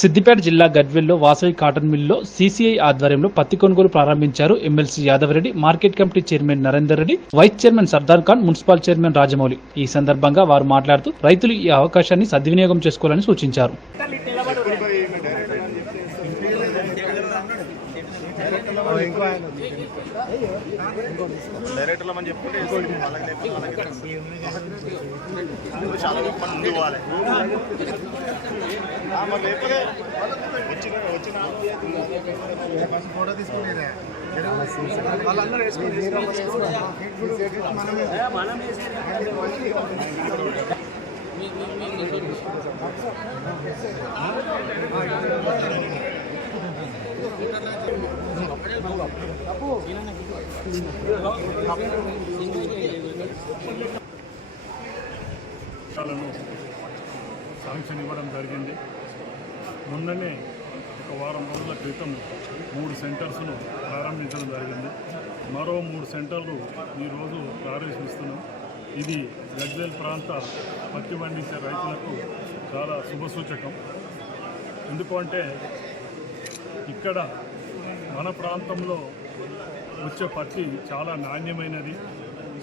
సిద్దిపేట జిల్లా గడ్వెల్లో వాసవి కాటన్ మిల్లో సీసీఐ ఆధ్వర్యంలో పత్తి కొనుగోలు ప్రారంభించారు MLC Yadavareddy market committee chairman Narender Reddy vice chairman Sardar Khan municipal chairman Rajamouli. ఈ సందర్భంగా వారు మాట్లాడుతూ రైతులు ఈ అవకాశాన్ని సద్వినియోగం చేసుకోవాలని సూచించారు. డైరెక్టర్లు అని చెప్పుకుంటే చాలా గొప్ప ముందు పోవాలి మరి లేకపోతే వచ్చిన వచ్చిన ఫోటో తీసుకునేదే వాళ్ళందరూ వేసుకుని పథకాలను శాంక్షన్ ఇవ్వడం జరిగింది. మొన్ననే ఒక వారం రోజుల క్రితం మూడు సెంటర్స్ను ప్రారంభించడం జరిగింది. మరో మూడు సెంటర్లు ఈరోజు ప్రారంభిస్తున్నాం. ఇది గజ్వేల్ ప్రాంత పత్తి పండించే రైతులకు చాలా శుభసూచకం. ఎందుకంటే ఇక్కడ మన ప్రాంతంలో వచ్చే పత్తి చాలా నాణ్యమైనది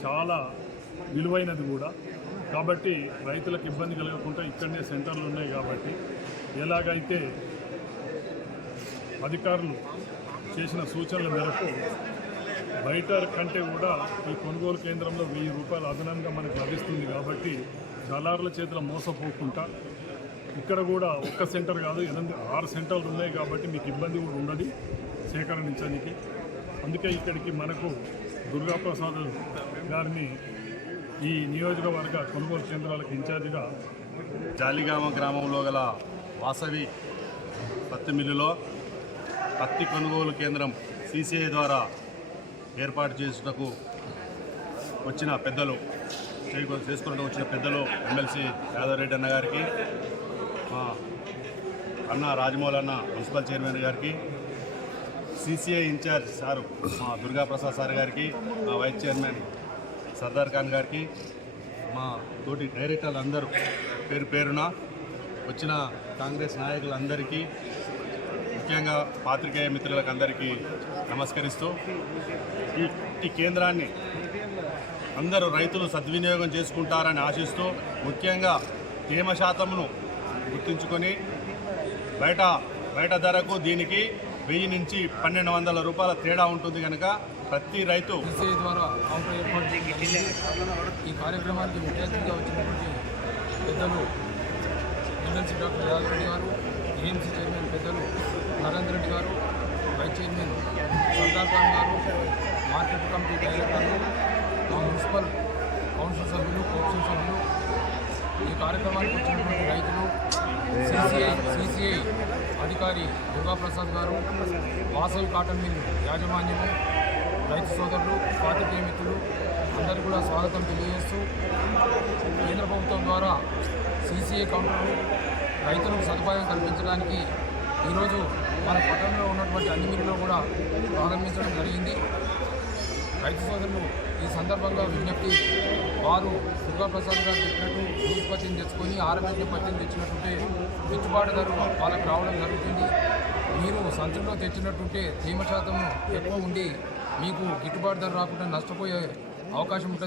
చాలా విలువైనది కూడా. కాబట్టి రైతులకు ఇబ్బంది కలగకుండా ఇక్కడనే సెంటర్లు ఉన్నాయి కాబట్టి ఎలాగైతే అధికారులు చేసిన సూచనల మేరకు బయట కంటే కూడా ఈ కొనుగోలు కేంద్రంలో వెయ్యి రూపాయలు అదనంగా మనకు లభిస్తుంది కాబట్టి దళారుల చేతుల మోసపోకుండా ఇక్కడ కూడా ఒక్క సెంటర్ కాదు ఎనిమిది ఆరు సెంటర్లు ఉన్నాయి కాబట్టి మీకు ఇబ్బంది కూడా ఉండదు సేకరించడానికి. అందుకే ఇక్కడికి మనకు దుర్గాప్రసాద్ గారిని ఈ నియోజకవర్గ కొనుగోలు కేంద్రాలకు ఇన్ఛార్జిగా జాలిగామ గ్రామంలో గల వాసవి పత్తి మిల్లులో పత్తి కొనుగోలు కేంద్రం సీసీఐ ద్వారా ఏర్పాటు చేసుటకు వచ్చిన పెద్దలు చేసుకున్నట్టు వచ్చిన పెద్దలు ఎమ్మెల్సీ యాదవరెడ్డి అన్న గారికి మా అన్న రాజమౌళి అన్న మున్సిపల్ చైర్మన్ గారికి సీసీఐ ఇన్ఛార్జ్ సారు మా దుర్గాప్రసాద్ సార్ గారికి మా వైస్ చైర్మన్ సర్దార్ ఖాన్ గారికి మా తోటి డైరెక్టర్లు అందరూ పేరు పేరున వచ్చిన కాంగ్రెస్ నాయకులందరికీ ముఖ్యంగా పాత్రికేయ మిత్రులకు అందరికీ నమస్కరిస్తూ ఈ ఈ కేంద్రాన్ని అందరూ రైతులు సద్వినియోగం చేసుకుంటారని ఆశిస్తూ ముఖ్యంగా తేమ శాతంను గుర్తుంచుకొని బయట బయట ధరకు దీనికి వెయ్యి నుంచి పన్నెండు వందల రూపాయల తేడా ఉంటుంది కనుక ప్రతి రైతు ద్వారా ఈ కార్యక్రమానికి ముఖ్య అతిథిగా వచ్చినటువంటి పెద్దలు ఎమ్మెల్సీ డాక్టర్ యాదవ్ రెడ్డి గారు ఏఎంసీ చైర్మన్ పెద్దలు నరేంద్ర రెడ్డి గారు వైస్ చైర్మన్ సర్దార్ ఖాన్ గారు మార్కెట్ కమిటీ డైరెక్టర్లు మా మున్సిపల్ కౌన్సిల్ సభ్యులు కౌన్సిల్ సభ్యులు ఈ కార్యక్రమానికి వచ్చినటువంటి రైతులు సిసిఐ సిసిఐ అధికారి దుర్గాప్రసాద్ గారు వాసవి కాటన్ మిల్ యాజమాన్యము రైతు సోదరులు పాతికేయ మిత్రులు అందరికీ కూడా స్వాగతం తెలియజేస్తూ కేంద్ర ప్రభుత్వం ద్వారా సీసీఐ కౌంటర్లు రైతులకు సదుపాయం కల్పించడానికి ఈరోజు మన పట్టణంలో ఉన్నటువంటి అన్ని మిల్లులో కూడా ప్రారంభించడం జరిగింది. రైతు సోదరులు ఈ సందర్భంగా విజ్ఞప్తి వారు దుర్గాప్రసాద్ గారు చెప్పినట్టు లూజ్ పత్యం తెచ్చుకొని ఆరోగ్య పత్తిని తెచ్చినట్టుంటే గిట్టుబాటు ధర వాళ్ళకి రావడం జరుగుతుంది. మీరు సంచుల్లో తెచ్చినట్టుంటే తేమ శాతం ఎక్కువ ఉండి మీకు గిట్టుబాటు ధర రాకుండా నష్టపోయే అవకాశం ఉంటుంది.